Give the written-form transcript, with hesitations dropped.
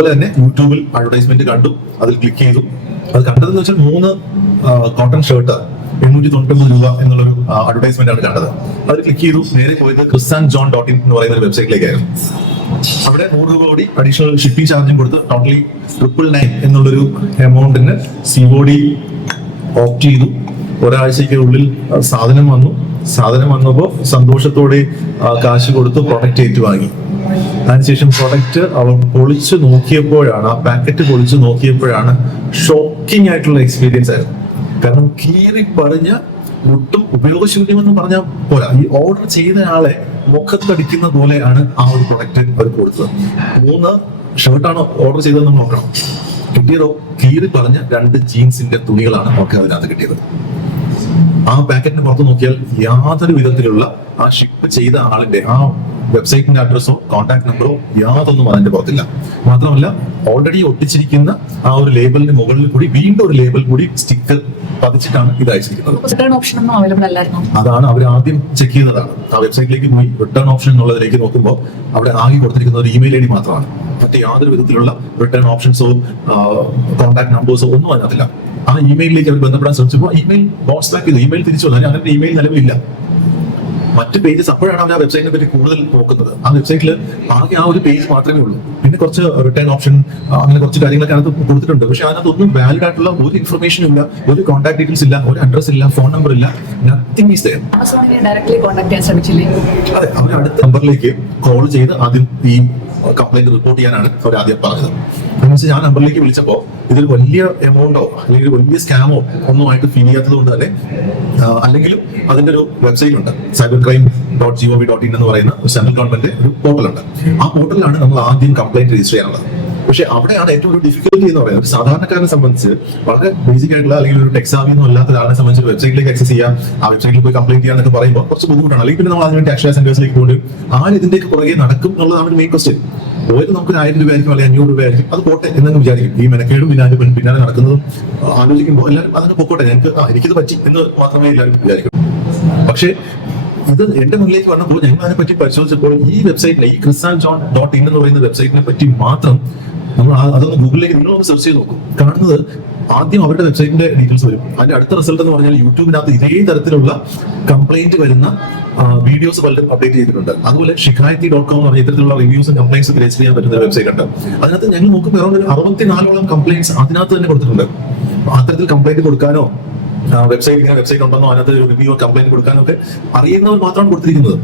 അതുപോലെ തന്നെ യൂട്യൂബിൽ അഡ്വർടൈസ്മെന്റ് കണ്ടു, അതിൽ ക്ലിക്ക് ചെയ്തു. അത് കണ്ടതെന്ന് വെച്ചാൽ 3 കോട്ടൺ ഷർട്ട് 899 രൂപ എന്നുള്ളൊരു അഡ്വർടൈസ്മെന്റ് ആണ് കണ്ടത്. അതിൽ ക്ലിക്ക് ചെയ്തു. നേരെ പോയത് chrisanjohn.in എന്ന് പറയുന്ന ഒരു വെബ്സൈറ്റിലേക്കായിരുന്നു. അവിടെ 100 രൂപ കൂടി അഡീഷണൽ ഷിപ്പിംഗ് ചാർജും കൊടുത്ത് ടോട്ടലി 999 എന്നുള്ളൊരു എമൗണ്ടിന് COD ഓപ്റ്റ് ചെയ്തു. ഒരാഴ്ചയ്ക്കുള്ളിൽ സാധനം വന്നു. സാധനം വന്നപ്പോൾ സന്തോഷത്തോടെ കാശ് കൊടുത്ത് പ്രൊഡക്റ്റ് ഏറ്റുവാങ്ങി. അതിനുശേഷം പ്രൊഡക്റ്റ് അവർ പൊളിച്ചു നോക്കിയപ്പോഴാണ്, ആ പാക്കറ്റ് പൊളിച്ചു നോക്കിയപ്പോഴാണ് ഷോക്കിംഗ് ആയിട്ടുള്ള എക്സ്പീരിയൻസ് ആയിരുന്നു. കാരണം കീറി പറഞ്ഞ ഒട്ടും ഉപയോഗശൂന്യമെന്ന് പറഞ്ഞാൽ പോരാ, ഈ ഓർഡർ ചെയ്ത ആളെ മുഖത്തടിക്കുന്ന പോലെയാണ് ആ ഒരു പ്രൊഡക്റ്റ് അവർ കൊടുത്തത്. 3 ഷർട്ടാണ് ഓർഡർ ചെയ്തത് നമ്മൾ നോക്കണം. കിട്ടിയതോ കീറി പറഞ്ഞ 2 ജീൻസിന്റെ തുണികളാണ് നമുക്ക് അതിനകത്ത് കിട്ടിയത്. ആ പാക്കറ്റിന് പുറത്ത് നോക്കിയാൽ യാതൊരു വിധത്തിലുള്ള ആ ഷിപ്പ് ചെയ്ത ആളിന്റെ ആ വെബ്സൈറ്റിന്റെ അഡ്രസ്സോ കോൺടാക്ട് നമ്പറോ യാതൊന്നും അതിന്റെ പുറത്തില്ല. മാത്രമല്ല ഓൾറെഡി ഒട്ടിച്ചിരിക്കുന്ന ആ ഒരു ലേബലിന് മുകളിൽ കൂടി വീണ്ടും ഒരു ലേബൽ കൂടി സ്റ്റിക്കർ പതിച്ചിട്ടാണ് ഇത് അയച്ചിരിക്കുന്നത്. അതാണ് അവർ ആദ്യം ചെക്ക് ചെയ്തതാണ്. ആ വെബ്സൈറ്റിലേക്ക് പോയി റിട്ടേൺ ഓപ്ഷൻ എന്നുള്ളതിലേക്ക് നോക്കുമ്പോൾ അവിടെ ആകെ കൊടുത്തിരിക്കുന്ന ഒരു ഇമെയിൽ ID മാത്രമാണ്. മറ്റേ യാതൊരു വിധത്തിലുള്ള റിട്ടേൺ ഓപ്ഷൻസോ കോൺടാക്ട് നമ്പേഴ്സോ ഒന്നും അതിനകത്തില്ല. ആ ഇമെയിലിലേക്ക് അവർ ബന്ധപ്പെടാൻ ശ്രമിച്ചപ്പോൾ ഇമെയിൽ ബൗൺസ് ബാക്ക് ചെയ്തു. ഇമെയിൽ തിരിച്ചു വന്നു. അങ്ങനെ ഇമെയിൽ നിലവിലില്ല. മറ്റ് പേജസ് അപ്പോഴാണ് അവർ ആ വെബ്സൈറ്റിനെ പറ്റി കൂടുതൽ നോക്കുന്നത്. ആ വെബ്സൈറ്റിൽ ആകെ ആ ഒരു പേജ് മാത്രമേ ഉള്ളൂ. പിന്നെ കുറച്ച് റിട്ടേൺ ഓപ്ഷൻ അങ്ങനെ കുറച്ച് കാര്യങ്ങളൊക്കെ അതിനകത്ത് കൊടുത്തിട്ടുണ്ട്. പക്ഷെ അതിനകത്തൊന്നും വാലിഡ് ആയിട്ടുള്ള ഒരു ഇൻഫർമേഷനും ഇല്ല, ഒരു കോൺടാക്ട് ഡീറ്റെയിൽസ് ഇല്ല, ഒരു അഡ്രസ് ഇല്ല, ഫോൺ നമ്പർ ഇല്ല, നത്തിങ് ഈസ് ദെയർ. അതെ, അവർ അടുത്ത നമ്പറിലേക്ക് കോൾ ചെയ്ത് ആദ്യം ഈ കംപ്ലൈന്റ് റിപ്പോർട്ട് ചെയ്യാനാണ് അവർ ആദ്യം പറഞ്ഞത്. അതിനുവെച്ച് ഞാൻ നമ്പറിലേക്ക് വിളിച്ചപ്പോൾ ഇതൊരു വലിയ എമൗണ്ടോ അല്ലെങ്കിൽ വലിയ സ്കാമോ ഒന്നും ആയിട്ട് ഫീൽ ചെയ്യാത്തത് കൊണ്ട് തന്നെ, അല്ലെങ്കിലും അതിന്റെ ഒരു വെബ്സൈറ്റ് ഉണ്ട്, cybercrime.gov.in എന്ന് പറയുന്ന ഒരു സെൻട്രൽ ഗവൺമെന്റ് ഒരു പോർട്ടലുണ്ട്. ആ പോർട്ടലിലാണ് നമ്മൾ ആദ്യം കംപ്ലൈന്റ് രജിസ്റ്റർ ചെയ്യാനുള്ളത്. പക്ഷെ അവിടെയാണ് ഏറ്റവും ഒരു ഡിഫിക്കൽട്ടി എന്ന് പറയുന്നത്. ഒരു സാധാരണക്കാരനെ സംബന്ധിച്ച് വളരെ ബേസിക് ആയിട്ടുള്ള അല്ലെങ്കിൽ ഒരു ടെക്സാവിയൊന്നും അല്ലാത്ത ഒരാളെ സംബന്ധിച്ച് വെബ്സൈറ്റിലേക്ക് ആക്സസ് ചെയ്യാം, ആ വെബ്സൈറ്റിൽ പോയി കംപ്ലൈന്റ് ചെയ്യാന്നൊക്കെ പറയുമ്പോൾ കുറച്ച് ബുദ്ധിമുട്ടാണ്. അല്ലെങ്കിൽ പിന്നെ നമ്മൾ അതിനുവേണ്ടി അക്ഷയ സെന്റേഴ്സിലേക്ക് പോയിട്ട് ആര് ഇതിന്റെയൊക്കെ പുറകെ നടക്കും എന്നുള്ളതാണ് ഒരു മെയിൻ ക്വസ്റ്റ്യൻ. പോയത് നമുക്ക് 1000 രൂപയായിരിക്കും അല്ലെങ്കിൽ 500 രൂപയായിരിക്കും, അത് പോട്ടെ എന്നങ്ങ് വിചാരിക്കും. ഈ മെനക്കേടും പിന്നാലെ നടക്കുന്നതും ആലോചിക്കുമ്പോൾ എല്ലാവരും അതിന് പൊക്കോട്ടെ, എനിക്കിത് പറ്റി എന്ന് മാത്രമേ എല്ലാവരും വിചാരിക്കും. പക്ഷേ ഇത് എന്റെ മുന്നിലേക്ക് വന്നപ്പോൾ ഞങ്ങൾ അതിനെ പറ്റി പരിശോധിച്ചപ്പോൾ ഈ വെബ്സൈറ്റിലെ ഈ chrisanjohn.in എന്ന് പറയുന്ന വെബ്സൈറ്റിനെ പറ്റി മാത്രം നമ്മൾ അതൊന്ന് ഗൂഗിളിലേക്ക് നിങ്ങളൊന്ന് സെർച്ച് ചെയ്ത് നോക്കും. കാണുന്നത് ആദ്യം അവരുടെ വെബ്സൈറ്റിന്റെ ഡീറ്റെയിൽസ് വരും. അതിന്റെ അടുത്ത റിസൾട്ട് എന്ന് പറഞ്ഞാൽ യൂട്യൂബിനകത്ത് ഇതേ തരത്തിലുള്ള കംപ്ലൈന്റ് വരുന്ന വീഡിയോസ് പലരും അപ്ഡേറ്റ് ചെയ്തിട്ടുണ്ട്. അതുപോലെ shikayati.com എന്ന് പറഞ്ഞ ഇത്തരത്തിലുള്ള റിവ്യൂസും കംപ്ലൈൻസും രജിസ്റ്റർ ചെയ്യാൻ പറ്റുന്ന വെബ്സൈറ്റ് ഉണ്ട്. അതിനകത്ത് ഞങ്ങൾ നോക്കുമ്പോൾ അറൗണ്ട് 64ഓളം കംപ്ലൈന്റ്സ് അതിനകത്ത് തന്നെ കൊടുത്തിട്ടുണ്ട്. അത്തരത്തിൽ കംപ്ലൈന്റ് കൊടുക്കാനോ വെബ്സൈറ്റ് ഉണ്ടെന്നോ അതിനകത്ത് റിവ്യൂ കംപ്ലൈന്റ് കൊടുക്കാനോ ഒക്കെ അറിയുന്നവർ മാത്രമാണ് കൊടുത്തിരിക്കുന്നത്.